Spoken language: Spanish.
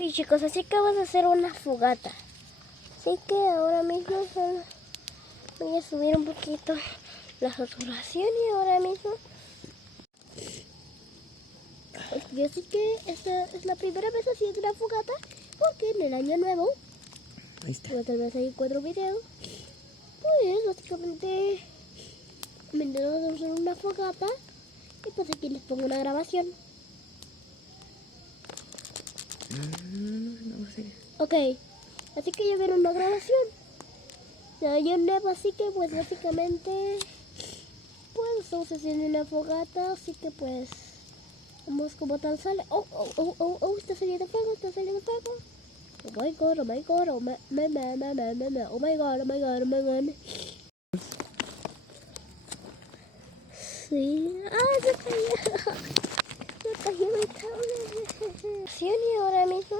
Sí, chicos, así que vamos a hacer una fogata. Así que ahora mismo voy a subir un poquito la saturación y ahora mismo. Yo sí que esta es la primera vez haciendo una fogata porque en el año nuevo, Ahí está. tal vez hay 4 videos, pues básicamente vamos a hacer una fogata y pues aquí les pongo una grabación. No sé. Ok, así que ya vieron la grabación. Ya yo nuevo, así que pues básicamente pues estamos haciendo una fogata, así que pues vamos como tal sale. Oh, está saliendo fuego, está saliendo fuego. Oh my god, oh my god, oh my god, oh my god, oh my god. Sí, se cayó. Se cayó mi tablet. Y ahora mismo